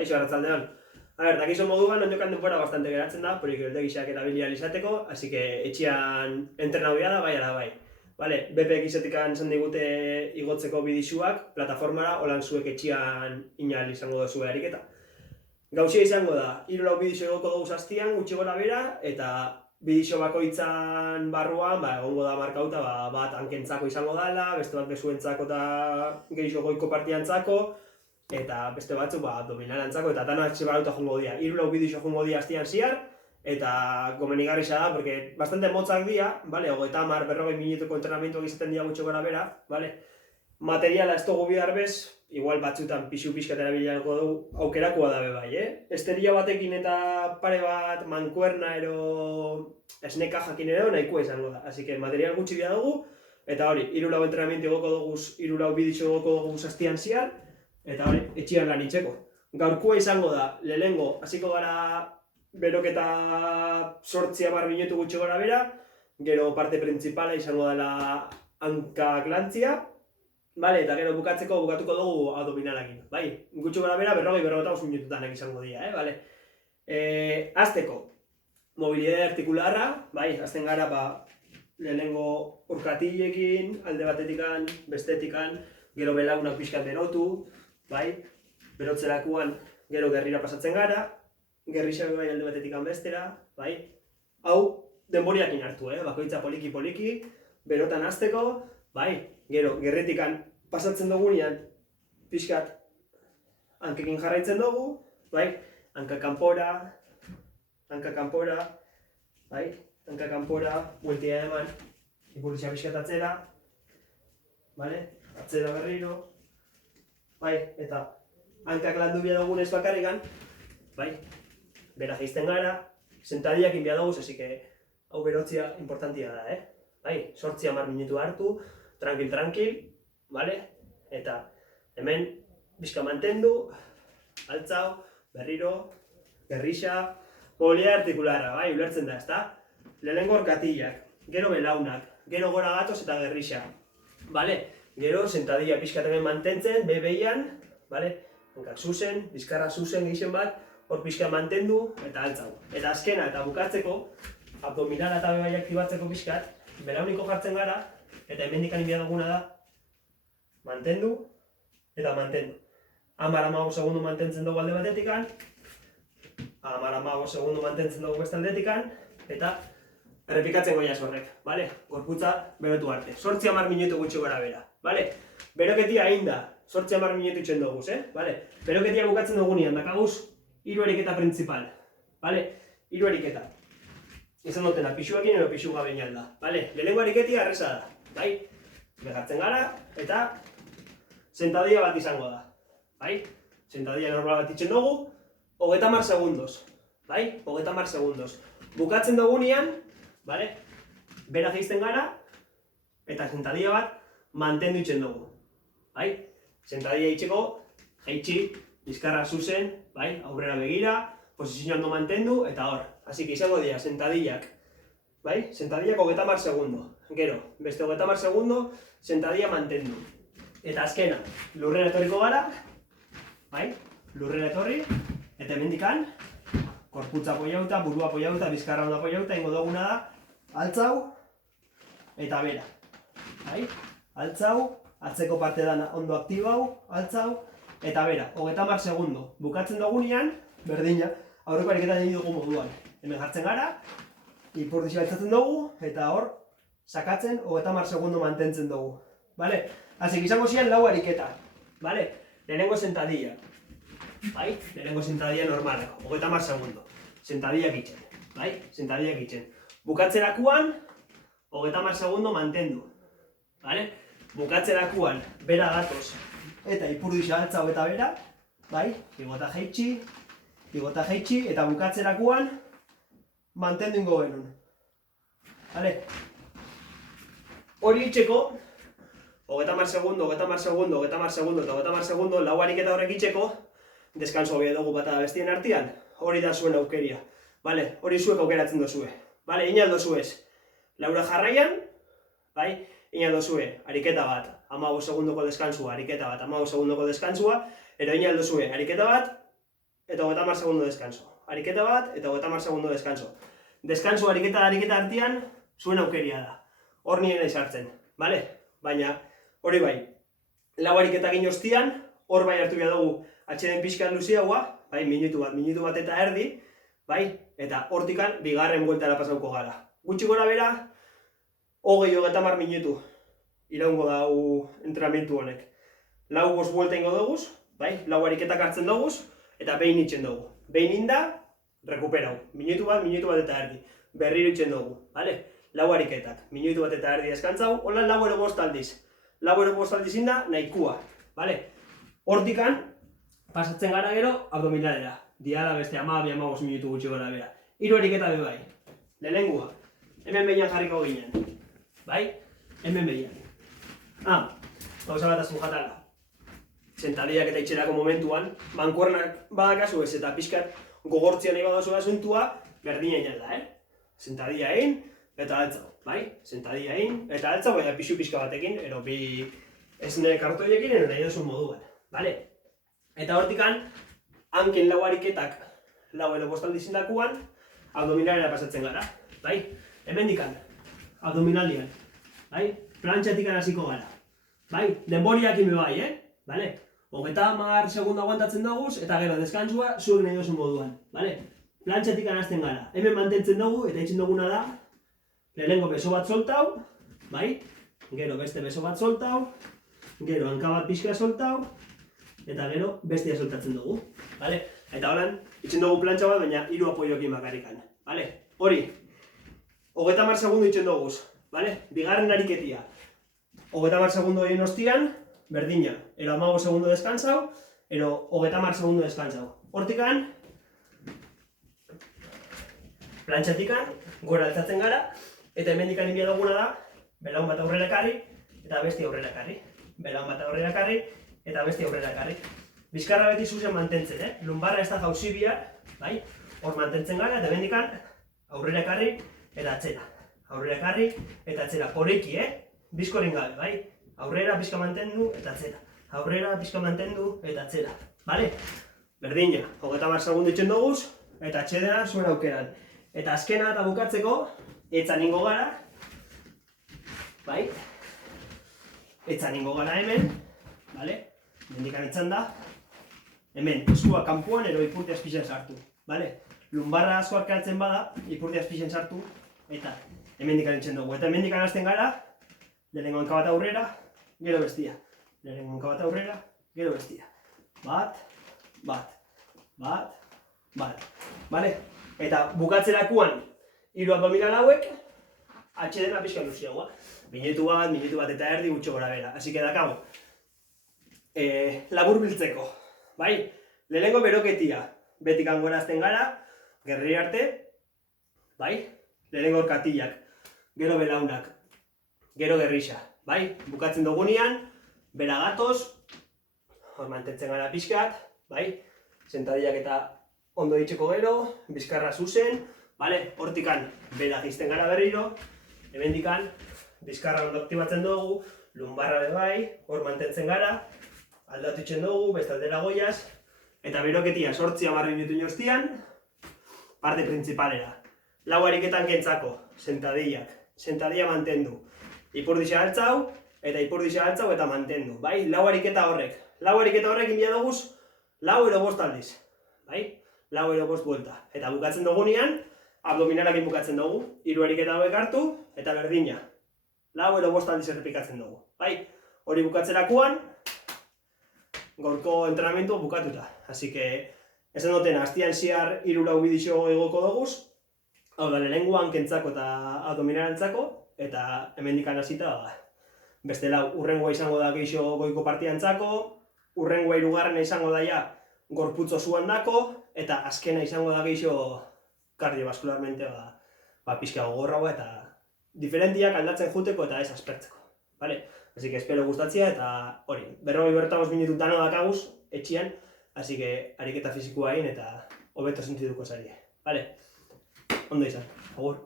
Kaixo, arratsaldeon. A ver, dakizu moduan, ondokan denbora bastante geratzen da, polikirotegiak erabili ahal izateko, así que etxean entrenatu behar da, bai ala bai. Vale, BPX-etik esan digute igotzeko bidixuak, plataformara, holan zuek etxean inal izango duzue ariketa. Gauzia izango da, 3-4 bidixo egoko dugu zaztian, gutxi gora bera, eta bidixo bakoitzan barruan, egongo da markauta, bat hankentzako izango dela, beste bat bezuentzako eta gehiago goiko partidantzako, eta beste batzuk abdominalantzako, eta dana etxe baruta jongo dira. 3-4 bidixo jongo dira astian ziar, eta gomenigarri da, porque bastante motzak dira, vale, 30-40 minutuko entrenamentuak izaten dira gutxi gora bera, vale? Materiala ez dugu bihar bez, igual batzutan pixu-pixkat erabileako dugu, aukerakoa dabe bai, Esteria batekin eta pare bat mankuerna ero esneka jakin ero nahikoa izango da. Así que material gutxi bia dugu, eta hori, 3-4 entrenamentu egoko dugu, 3-4 bidixo egoko dugu zaztian ziar, eta hori, etxian lan itxeko. Gaurkoa izango da, lehengo, hasiko gara beroketa 8-10 minutu gutxi gora bera, gero parte principala izango dela hankak lantzia, vale, eta gero bukatuko dugu abdominalakin, bai? Gutxi gora bera, 40-45 minututanak izango dira, vale? Azteko, mobilidade artikularra, bai? Azten gara, lehenengo urkatilekin, alde batetikan, bestetikan, gero belaunak pixkat berotu, bai? Berotzerakuan gero gerrira pasatzen gara, gerrixak bai alde batetikan bestera, bai? Hau, denboriakin hartu, bakoitza poliki-poliki, berotan azteko, bai? Gero, gerretikan pasatzen dugunean, pixkat hankekin jarraitzen dugu, bai? Hanka kanpora, bai? Hanka kanpora, bueltia eman, ipurtxa pixkat atzera, bale? Atzera berriro, bai? Eta hankak landu bia dugunez bakarrikan, bai? Bera jaizten gara, sentadiakin bia dugu, así que hau berotzia importantia da, Bai? 8-10 minutu hartu, tranquil, vale? Eta hemen bizka mantendu, altzau, berriro, gerrixa, mobilidade artikularra, bai, ulertzen da, ezta? Lehenengo orkatillak, gero belaunak, gero gora gatoz eta gerrixa, vale? Gero sentadilla bizkat hemen mantentzen, bebeian, vale? Hankak zuzen, bizkarra zuzen gixen bat, hor bizka mantendu eta altzau. Eta azkena eta bukatzeko, abdominala eta bebai aktibatzeko bizkat, belauniko jartzen gara, eta hemendik anibia duguna da, mantendu eta mantendu. 10-15 segundu mantentzen dugu alde batetikan, 10-15 segundu mantentzen dugu beste aldetikan, eta errepikatzen goiaz horrek, bale? Gorputza berotu arte. 8-10 minutu gutxi gora bera, bale? Beroketia egin da, 8-10 minutu itxen dugu, bale? Beroketia bukatzen dugunean, dakaguz, 3 eriketa principal, bale? 3 eriketa. Izan dutena, pixuakin edo pixu gabein alda, bale? Lehenengo eriketia erreza da, bai? Begartzen gara, eta sentadilla bat izango da, bai? Sentadilla normal bat itxen dugu, 30 segundos, bai? 30 segundos. Bukatzen dugunean, bale? Bera jaizten gara, eta sentadilla bat mantendu itxen dugu, bai? Sentadilla itxeko, jaitsi, bizkarra zuzen, bai? Aurrera begira, posizio ondo mantendu, eta hor. Así que izango dira, sentadillak, bai? Sentadillak 30 segundo. Gero, beste 30 segundo, sentadilla mantendu. Eta azkena, lurrera etorriko gara, bai? Lurrera etorri, eta hemendikan, korputza apoiauta, burua apoiauta, bizkarra ondo apoiauta, ingo duguna da, altzau, eta bera. Bai? Altzau, atzeko parte da ondo aktibau, altzau, eta bera, 30 segundo. Bukatzen dugunean, berdina, aurreko ariketan egin dugu moduan. Hemen jartzen gara, ipurdixia altzatzen dugu, eta hor, sakatzen, 30 segundo mantentzen dugu. Bale? Hasik izango zian 4 ariketa. Bale? Lehenengo sentadilla. Bai? Lehenengo sentadilla normalak, 30 segundo. Sentadilla kitxen. Bai? Sentadilla kitxen. Bukatzerakuan, 30 segundo mantendu. Bale? Bukatzerakuan, bera gatoz. Eta ipurdixia altzau eta bera. Bai? Igota jaitsi, eta bukatzerakuan, mantendu ingo genuen. Bale? Hori itxeko, 30 segundo, 30 segundo, 30 segundo eta 30 segundo, 4 ariketa horrek itxeko, deskanso bia dugu bata bestien artean, hori da zuen aukeria. Bale? Hori zuek aukeratzen dozue. Bale? Inaldo zuez. Laura jarraian, bai? Inaldo zue, ariketa bat, 15 segundoko descansua, ariketa bat, 15 segundoko descansua, ero inaldo zue, ariketa bat, eta 30 segundo descanso. Ariketa bat eta 30 segundo descanso. Descanso ariketa artean zuen aukeria da. Hor nire nahi sartzen, bale? Baina hori bai, 4 ariketa egin ostian, hor bai hartu behar dugu atxeden pixkan luziagoa, bai, minutu bat eta erdi, bai, eta hortikan bigarren bueltara pasauko gara. Gutxi gora bera, 30 minutu iraungo dau entrenamentu honek. 4 buelta ingo duguz, bai, 4 ariketak hartzen duguz, eta behin itxen dugu. Behin inda, rekuperau. Minutu bat eta erdi. Berriro itxen dugu, bale? 4 ariketak, minutu bat eta erdi deskantzau, holan 4 aldiz. 4 aldiz inda, nahikua, bale? Hortikan, pasatzen gara gero, abdominalera. Diala beste 12-15 minutu gutxi gora bera. 3 ariketa be bai. Lehenengua, hemen behian jarriko ginen. Bai? Hemen behian. Gauza bat azun jatala. Sentadillak eta itxerako momentuan, mankuernak badakazu ez eta pixkat gogortzian nahi badazu asuntua, berdina inaz da, Sentadilla egin eta altzau, bai? Sentadilla egin eta altzau, baina pixka batekin, ero bi esne kartoiekin, ero nahi duzun moduan, bale? Eta hortikan, hanken 4 ariketak 4 aldiz indakuan, abdominalera pasatzen gara, bai? Hemen dikan, abdominalian, bai? Plantxatikan hasiko gara, bai? Denboriak ime bai, bale? 30 segundo aguantatzen duguz, eta gero deskansua zuek nahi duzun moduan, bale? Plantxatikan hasten gara, hemen mantentzen dugu, eta itxen duguna da, lehenengo beso bat soltau, bai? Gero beste beso bat soltau, gero hanka bat pixka soltau, eta gero bestia soltatzen dugu, bale? Eta holan, itxen dugu plantxa bat, baina 3 apoioekin bakarrikan, bale? Hori, 30 segundo itxen duguz, bale? Bigarren ariketia, 30 segundo egin ostian, berdina, ero 15 segundo deskansau, ero 30 segundo deskansau. Hortikan, plantxatikan, gora altzatzen gara, eta hemendikan inbia duguna da, belaun bat aurrera ekarri, eta besti aurrera ekarri. Belaun bat aurrera ekarri, eta besti aurrera ekarri. Bizkarra beti zuzen mantentzen, Lumbarra ez da jauzi bihar, bai? Hor mantentzen gara, eta hemendikan aurrera ekarri, eta atzera. Aurrera ekarri, eta atzera. Poreiki, bizkoren gabe, bai? Aurrera pixka mantendu eta atzera. Aurrera pixka mantendu eta atzera. Bale? Berdina, 30 segundo itxen duguz, eta atxedena zuen aukeran. Eta azkena eta bukatzeko, etzan ingo gara, bai? Etzan ingo gara hemen, bale? Mendikan etzan da, hemen, eskua kanpoan ero ipurti azpixen sartu, bale? Lumbarra asko hartzen bada, ipurti azpixen sartu, eta hemendikan itxen dugu. Eta hemendikan hasten gara, lehenengo hanka bat aurrera, gero bestia. Lehenengo hanka bat aurrera, gero bestia. Bat, bale? Eta bukatzerakuan, 3 abdominal hauek, atxedena pixka luziagoa. Minutu bat eta erdi gutxo gora bera. Así que dakago, labur biltzeko, bai? Lehenengo beroketia, betik angora azten gara, gerri arte, bai? Lehenengo orkatillak, gero belaunak, gero gerrisa, bai? Bukatzen dugunean, bera gatoz, hor mantentzen gara pixkat, bai? Sentadillak eta ondo itxeko gero, bizkarra zuzen, bale? Hortikan, bera gizten gara berriro, hemendikan, bizkarra ondo aktibatzen dugu, lumbarra be bai, hor mantentzen gara, aldatu itxen dugu, bestaldera goiaz, eta beroketia 8-10 minutu inostian, parte principalera. 4 ariketan kentzako, sentadillak, sentadilla mantendu. Ipurdixa altzau, eta ipurdixa altzau eta mantendu, bai? 4 ariketa horrek. 4 ariketa horrek inbia duguz, 4 ero 5 aldiz, bai? 4 ero 5 buelta. Eta bukatzen dugunean, abdominalakin bukatzen dugu, 3 ariketa hauek hartu, eta berdina. 4 ero 5 aldiz errepikatzen dugu, bai? Hori bukatzerakuan, gaurko entrenamentu bukatuta. Así que, esan duten, hastian ziar 3-4 bidixo egoko duguz, hau da, lehenengo hankentzako eta abdominalantzako, eta hemendikan hasita, beste lau, urrengoa izango da geixo goiko partidantzako, urrengoa 3. izango daia gorputz osuan dako, eta azkena izango da geixo kardiovaskularmente pixka gogorragoa eta diferentiak aldatzen juteko eta ez aspertzeko. Vale? Así que espero gustatzea eta hori, 45 minutu dano dakaguz, etxian, así que ariketa fizikoa egin eta hobeto sentituko zarie. Vale? Ondo izan, agur.